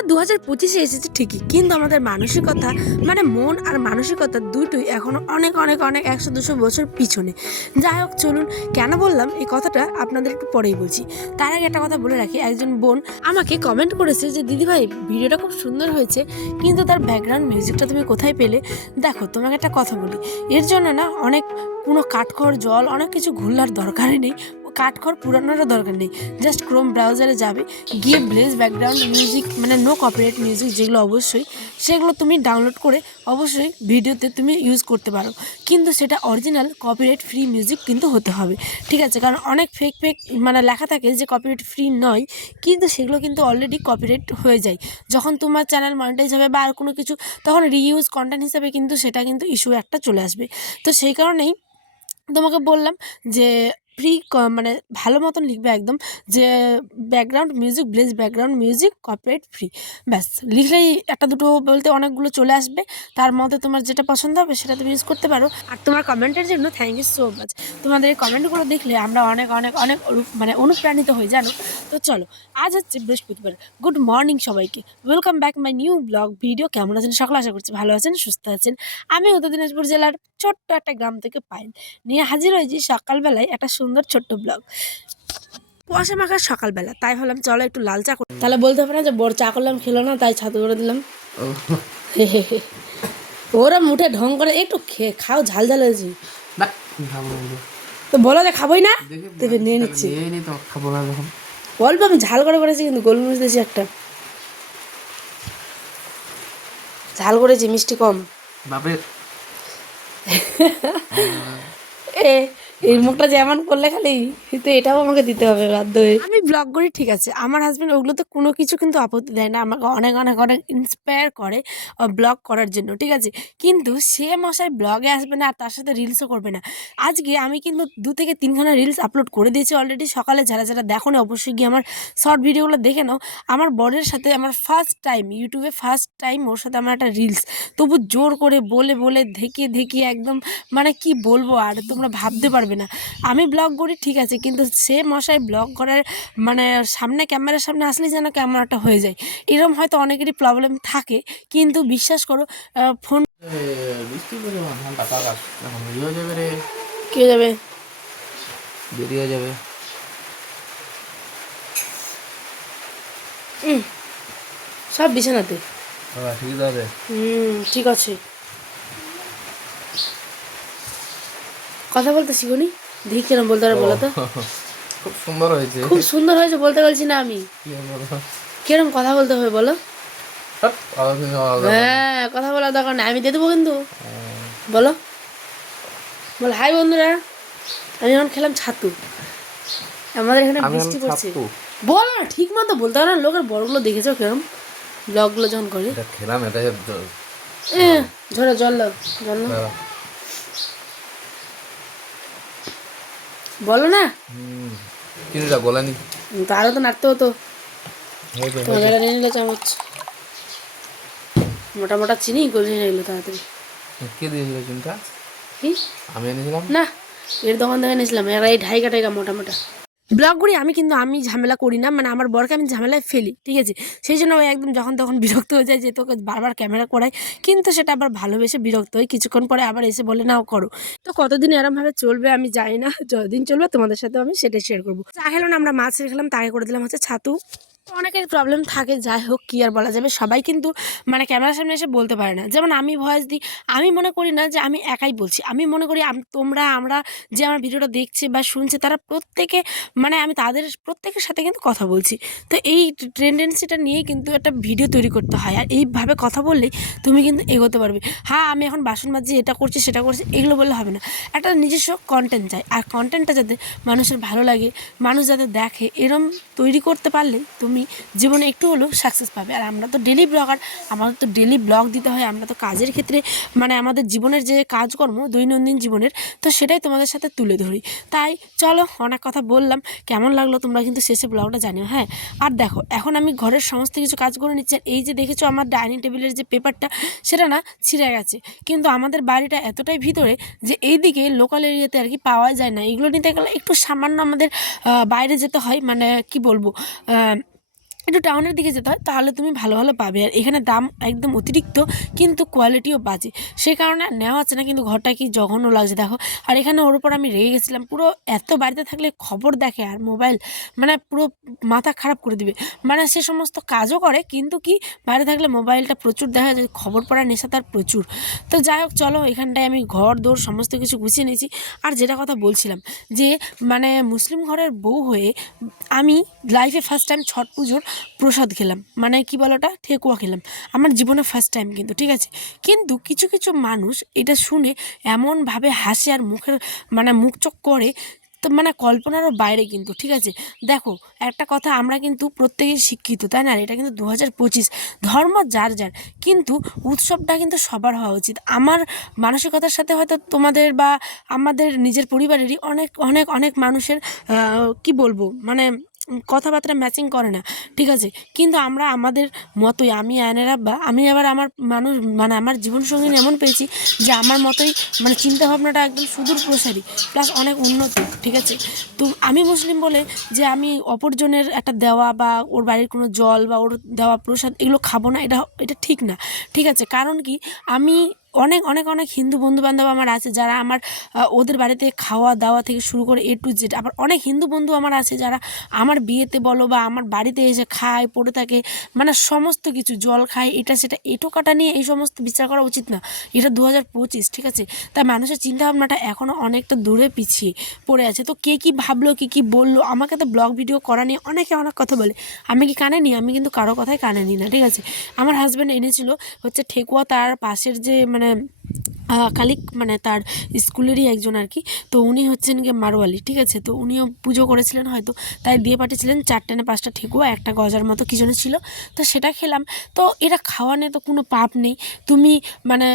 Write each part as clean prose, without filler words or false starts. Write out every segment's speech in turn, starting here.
আমরা 2025-এ এসেছি ঠিকই, কিন্তু আমাদের মানসিকতা মানে মন আর মানসিকতা দুটোই এখনো অনেক অনেক অনেক 100-200 বছর পিছনে। যাই হোক, চলুন, কেন বললাম এই কথাটা আপনাদের একটু পরেই বলছি। তার আগে একটা কথা বলে রাখি, একজন বোন আমাকে কমেন্ট করেছে যে দিদিভাই ভিডিওটা খুব সুন্দর হয়েছে, কিন্তু তার ব্যাকগ্রাউন্ড মিউজিকটা তুমি কোথায় পেলে? দেখো, তোমাকে একটা কথা বলি, এর জন্য না অনেক কোনো কাঠখড় জল অনেক কিছু ঘুরলার দরকারই নেই, কাঠখড় পুরানোরও দরকার নেই। জাস্ট ক্রোম ব্রাউজারে যাবে, গিয়ে ব্লেজ ব্যাকগ্রাউন্ড মিউজিক মানে নো কপিরাইট মিউজিক যেগুলো অবশ্যই, সেগুলো তুমি ডাউনলোড করে অবশ্যই ভিডিওতে তুমি ইউজ করতে পারো, কিন্তু সেটা অরিজিনাল কপিরাইট ফ্রি মিউজিক কিন্তু হতে হবে, ঠিক আছে? কারণ অনেক ফেক ফেক মানে লেখা থাকে যে কপিরাইট ফ্রি নয়, কিন্তু সেগুলো কিন্তু অলরেডি কপিরাইট হয়ে যায়। যখন তোমার চ্যানেল মনিটাইজ হবে বা আর কোনো কিছু, তখন রিইউজ কন্টেন্ট হিসাবে কিন্তু সেটা কিন্তু ইস্যু একটা চলে আসবে। তো সেই কারণেই তোমাকে বললাম যে ফ্রি মানে ভালো মতন লিখবে একদম, যে background music bless background music copyright free, ব্যাস লিখলেই একটা দুটো বলতে অনেকগুলো চলে আসবে। তার মধ্যে তোমার যেটা পছন্দ হবে সেটা তুমি ইউজ করতে পারো। আর তোমার কমেন্টের জন্য থ্যাংক ইউ সো মাচ। তোমাদের এই কমেন্টগুলো দেখলে আমরা অনেক অনেক অনেক মানে অনুপ্রাণিত হই, জানো তো। চলো, আজ হচ্ছে বৃহস্পতিবার। গুড মর্নিং সবাইকে, welcome back my new blog video. কেমন আছেন সকলে? আশা করছি ভালো আছেন, সুস্থ আছেন। আমি উত্তর দিনাজপুর জেলার ছোট্ট একটা গ্রাম থেকে পাইন নিয়ে হাজির হয়েছি সকালবেলায় একটা সুন্দর ছোট্ট ব্লগ। কুয়াশা মাখা সকালবেলা, তাই হলাম চলো একটু লাল চা করি। তাহলে বলতে হবে না যে বড় চা করলাম খেলো না, তাই ছাতু করে দিলাম। ওরা মুঠে ঢং করে, একটু খাও, ঝাল ঝাল হয়েছি। তো বলো যে খাবোই না, তবে নিয়ে নিচ্ছি। অল্প আমি ঝাল করে করেছি, কিন্তু গোলমরিচ দিয়েছি একটা, ঝাল করেছি, মিষ্টি কম। এ এই মুখটা যেমন করলে খালি, কিন্তু এটাও আমাকে দিতে হবে বাধ্য হয়ে। আমি ব্লগ করি, ঠিক আছে, আমার হাজবেন্ড ওগুলোতে কোনো কিছু কিন্তু আপত্তি দেয় না, আমাকে অনেক অনেক অনেক ইন্সপায়ার করে ব্লগ করার জন্য, ঠিক আছে। কিন্তু সে মশাই ব্লগে আসবে না আর তার সাথে রিলসও করবে না। আজকে আমি কিন্তু 2 থেকে 3খানা রিলস আপলোড করে দিয়েছি অলরেডি সকালে। যারা যারা দেখো না অবশ্যই গিয়ে আমার শর্ট ভিডিওগুলো দেখে নাও। আমার বরের সাথে আমার ফার্স্ট টাইম ইউটিউবে, ফার্স্ট টাইম ওর সাথে আমার একটা রিলস, তবু জোর করে বলে বলে ধেকে ধেকে একদম মানে কি বলবো, আর তোমরা ভাবতে পারবে না। আমি ব্লগ করি, ঠিক আছে, কিন্তু সে মশাই ব্লগ করার মানে সামনে ক্যামেরার সামনে আসলেই যেন কেমন একটা হয়ে যায়। এরকম হয়তো অনেকেরই প্রবলেম থাকে, কিন্তু বিশ্বাস করো ফোন কে যাবে, দেরি হয়ে যাবে। সব বিছানাতে। ঠিক আছে, ঠিক আছে। কথা বলতে শিখুনি, দেখি কেন বলতে পারো বলো তো। খুব সুন্দর হয়েছে, খুব সুন্দর হয়েছে বলতে বলছি না আমি, কিরকম কথা বলতে হবে বলো। হ্যাঁ, কথা বলার দরকার নেই, আমি দিয়ে দেবো কিন্তু। বলো, বল হাই বন্ধুরা, আমি এখন খেলাম ছাতু, আমাদের এখানে বৃষ্টি পড়ছে। বল না, ঠিক মতো বলতে পারো না, লোকের বড়গুলো দেখেছো কিরকম ব্লগগুলো যখন করে। খেলাম এটা ঝরে জল দাও, জল দাও, বলো না। চিনিটা গলানি, তারও তো নাড়তে হতো। ক্যামেরা নিয়ে নিলে চামচ, মোটা মোটা চিনি গলিয়ে নিলো তাড়াতাড়ি। কে দিয়েছিল চিনিটা? কি আমি এনেছিলাম না, এর দোকান থেকে নিয়েছিলাম, এরা এই ঢাইকা ঢাইকা মোটা মোটা। ব্লগ করি আমি, কিন্তু আমি ঝামেলা করি না, মানে আমার বরকে আমি ঝামেলায় ফেলি, ঠিক আছে। সেই জন্য ওই একদম যখন তখন বিরক্ত হয়ে যায় যে তোকে বারবার ক্যামেরা করাই, কিন্তু সেটা আবার ভালোবেসে বিরক্ত হয়, কিছুক্ষণ পরে আবার এসে বলে নাও করো। তো কতদিন এরমভাবে চলবে আমি জানি না, যতদিন চলবে তোমাদের সাথে আমি সেটাই শেয়ার করবো। চা খেলো না, আমরা মাছ খেলাম, তাকে করে দিলাম হচ্ছে ছাতু। অনেকের প্রবলেম থাকে, যাই হোক, কি আর বলা যাবে, সবাই কিন্তু মানে ক্যামেরার সামনে এসে বলতে পারে না। যেমন আমি ভয়েস দিই, আমি মনে করি না যে আমি একাই বলছি, আমি মনে করি তোমরা আমরা যে আমার ভিডিওটা দেখছে বা শুনছে তারা প্রত্যেকে মানে আমি তাদের প্রত্যেকের সাথে কিন্তু কথা বলছি। তো এই টেন্ডেন্সিটা নিয়েই কিন্তু একটা ভিডিও তৈরি করতে হয়, আর এইভাবে কথা বললেই তুমি কিন্তু এগোতে পারবে। হ্যাঁ, আমি এখন বাসন মাজছি, এটা করছি সেটা করছি, এগুলো বললে হবে না, একটা নিজস্ব কন্টেন্ট চাই, আর কন্টেন্টটা যাতে মানুষের ভালো লাগে, মানুষ যাতে দেখে, এরম তৈরি করতে পারলে তুমি জীবনে একটু হলেও সাকসেস পাবে। আর আমরা তো ডেলি ব্লগার, আমাদের তো ডেলি ব্লগ দিতে হয়, আমরা তো কাজের ক্ষেত্রে মানে আমাদের জীবনের যে কাজকর্ম দৈনন্দিন জীবনের, তো সেটাই তোমাদের সাথে তুলে ধরি। তাই চলো, অনেক কথা বললাম, কেমন লাগলো তোমরা কিন্তু শেষে ব্লগটা জানিও। হ্যাঁ, আর দেখো, এখন আমি ঘরের সমস্ত কিছু কাজ করে নিচ্ছি, আর এই যে দেখেছো আমার ডাইনিং টেবিলের যে পেপারটা, সেটা না ছিঁড়ে গেছে, কিন্তু আমাদের বাড়িটা এতটাই ভিতরে যে এইদিকে লোকাল এরিয়াতে আর কি পাওয়া যায় না, এগুলো নিতে গেলে একটু সামান্য আমাদের বাইরে যেতে হয়, মানে কি বলবো, একটু টাউনের দিকে যেতে হয়, তাহলে তুমি ভালো ভালো পাবে। আর এখানে দাম একদম অতিরিক্ত, কিন্তু কোয়ালিটিও বাজে, সেই কারণে আর নেওয়া হচ্ছে না। কিন্তু ঘরটা কি জঘন্য লাগছে দেখো। আর এখানে ওর উপর আমি রেগে গেছিলাম পুরো। এত বাড়িতে থাকলে খবর দেখে আর মোবাইল, মানে পুরো মাথা খারাপ করে দিবে। মানে সে সমস্ত কাজও করে, কিন্তু কি বাইরে থাকলে মোবাইলটা প্রচুর দেখা যায়, খবর পড়ার নেশা তার প্রচুর। তো যাই হোক, চলো এখানটায় আমি ঘর দৌড় সমস্ত কিছু গুছিয়ে নিয়েছি। আর যেটা কথা বলছিলাম, যে মানে মুসলিম ঘরের বউ হয়ে আমি লাইফে ফার্স্ট টাইম ছট পুজোর প্রসাদ খেলাম, মানে কি বলো ওটা, ঠেকুয়া খেলাম। আমার জীবনে ফার্স্ট টাইম কিন্তু, ঠিক আছে। কিন্তু কিছু কিছু মানুষ এটা শুনে এমনভাবে হাসে আর মুখের মানে মুখ চোখ করে, তো মানে কল্পনারও বাইরে কিন্তু, ঠিক আছে। দেখো একটা কথা, আমরা কিন্তু প্রত্যেকেই শিক্ষিত, তাই না? আর এটা কিন্তু 2025, ধর্ম যার যার, কিন্তু উৎসবটা কিন্তু সবার হওয়া উচিত। আমার মানসিকতার সাথে হয়তো তোমাদের বা আমাদের নিজের পরিবারেরই অনেক অনেক অনেক মানুষের কি বলবো, মানে কথাবার্তা ম্যাচিং করে না, ঠিক আছে। কিন্তু আমরা আমাদের মতোই, আমি আয়নের আব্বা, আমি আবার আমার মানুষ মানে আমার জীবনসঙ্গিনী এমন পেয়েছি যে আমার মতোই, মানে চিন্তাভাবনাটা একদম সুদূর প্রসারী, প্লাস অনেক উন্নত, ঠিক আছে। তো আমি মুসলিম বলে যে আমি অপরজনের একটা দেওয়া বা ওর বাড়ির কোনো জল বা ওর দেওয়া প্রসাদ এগুলো খাবো না, এটা এটা ঠিক না, ঠিক আছে। কারণ কি, আমি অনেক অনেক অনেক হিন্দু বন্ধুবান্ধব আমার আছে, যারা আমার ওদের বাড়িতে খাওয়া দাওয়া থেকে শুরু করে A to Z। আবার অনেক হিন্দু বন্ধু আমার আছে যারা আমার বিয়েতে বলো বা আমার বাড়িতে এসে খায় পড়ে থাকে, মানে সমস্ত কিছু জল খায়, এটা সেটা, এঁটো কাটা নিয়ে এই সমস্ত বিচার করা উচিত না। এটা 2025, ঠিক আছে। তাই মানুষের চিন্তাভাবনাটা এখনও অনেকটা দূরে পিছিয়ে পড়ে আছে। তো কে কী ভাবলো, কী কী বললো, আমাকে তো ব্লগ ভিডিও করা নিয়ে অনেকে অনেক কথা বলে, আমি কি কানে নিই? আমি কিন্তু কারো কথাই কানে নিই না, ঠিক আছে। আমার হাজব্যান্ড এনেছিল হচ্ছে ঠেকুয়া, তার পাশের যে মানে কালিক, মানে তার স্কুলেরই একজন আর কি। তো উনি হচ্ছেন গিয়ে মারোয়ালি, ঠিক আছে। তো উনিও পুজো করেছিলেন হয়তো, তাই দিয়ে পাঠিয়েছিলেন 4টে না 5টা ঠেকুয়া, একটা গজার মতো কী যেন ছিল। তো সেটা খেলাম। তো এটা খাওয়া নিয়ে তো কোনো পাপ নেই। তুমি মানে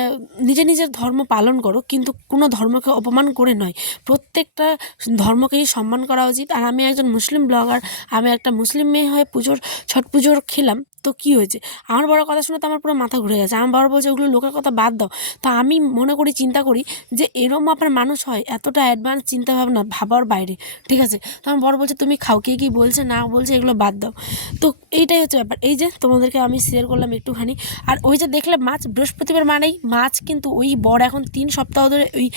নিজের নিজের ধর্ম পালন করো, কিন্তু কোনো ধর্মকে অপমান করে নয়। প্রত্যেকটা ধর্মকেই সম্মান করা উচিত। আর আমি একজন মুসলিম ব্লগার, আমি একটা মুসলিম মেয়ে হয়ে ছট পুজোর খেলাম, তো কী হয়েছে? আমার বড় কথা শুনে তো আমার পুরো মাথা ঘুরে গেছে। আমার বড় বলছে ওগুলো লোকের কথা বাদ দাও। তো আমি মনে করি, চিন্তা করি যে এরম আপনার মানুষ হয়, এতটা অ্যাডভান্স চিন্তাভাবনা ভাবার বাইরে, ঠিক আছে। তো আমার বড় বলছে তুমি খাও, কে কী বলছে না বলছে এগুলো বাদ দাও। তো এইটাই হচ্ছে ব্যাপার। এই যে তোমাদেরকে আমি শেয়ার করলাম একটুখানি। আর ওই যে দেখলে মাছ, বৃহস্পতিবার মানেই মাছ, কিন্তু ওই বড় এখন 3 সপ্তাহ ধরে ওই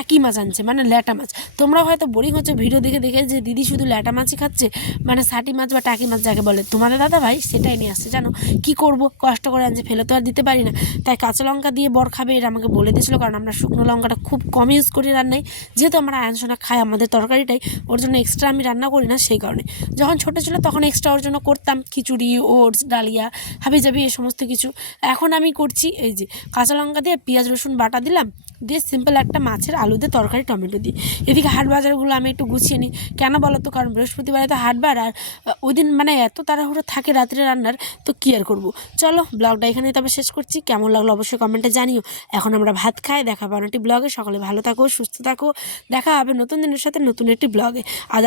একই মাছ আনছে, মানে ল্যাটা মাছ। তোমরা হয়তো বোরিং হচ্ছে ভিডিও দেখে দেখে যে দিদি শুধু ল্যাটা মাছই খাচ্ছে, মানে সাটি মাছ বা টাকি মাছ যাকে বলে। তোমাদের দাদা ভাই সেটাই নিয়ে আসছে, জানো কি করব, কষ্ট করে আনছে, ফেলে তো আর দিতে পারি না। তাই কাঁচা লঙ্কা দিয়ে বর খাবে এটা আমাকে বলে দিয়েছিলো, কারণ আমরা শুকনো লঙ্কাটা খুব কম ইউজ করি রান্নায়, যেহেতু আমরা আয়নসোনা খাই আমাদের তরকারিটাই, ওর জন্য এক্সট্রা আমি রান্না করি না। সেই কারণে যখন ছোটো ছিল তখন এক্সট্রা ওর জন্য করতাম, খিচুড়ি, ওটস, ডালিয়া, হাবিজাবি এই সমস্ত কিছু। এখন আমি করছি এই যে কাঁচা লঙ্কা দিয়ে পেঁয়াজ রসুন বাটা দিলাম, দিয়ে সিম্পল একটা মাছের আলু দিয়ে তরকারি, টমেটো দিই। এদিকে হাট বাজারগুলো আমি একটু গুছিয়ে নিই, কেন বলো তো, কারণ বৃহস্পতিবারে তো হাটবার, আর ওই দিন মানে এত তাড়াহুড়ো থাকে রাত্রে রান্নার, তো কী আর করবো। চলো ব্লগটা এখানে তবে শেষ করছি, কেমন লাগলো অবশ্যই কমেন্টে জানিও। এখন আমরা ভাত খাই, দেখা পাবো একটি ব্লগে। সকলে ভালো থাকো, সুস্থ থাকো, দেখা হবে নতুন দিনের সাথে নতুন একটি ব্লগে। আজ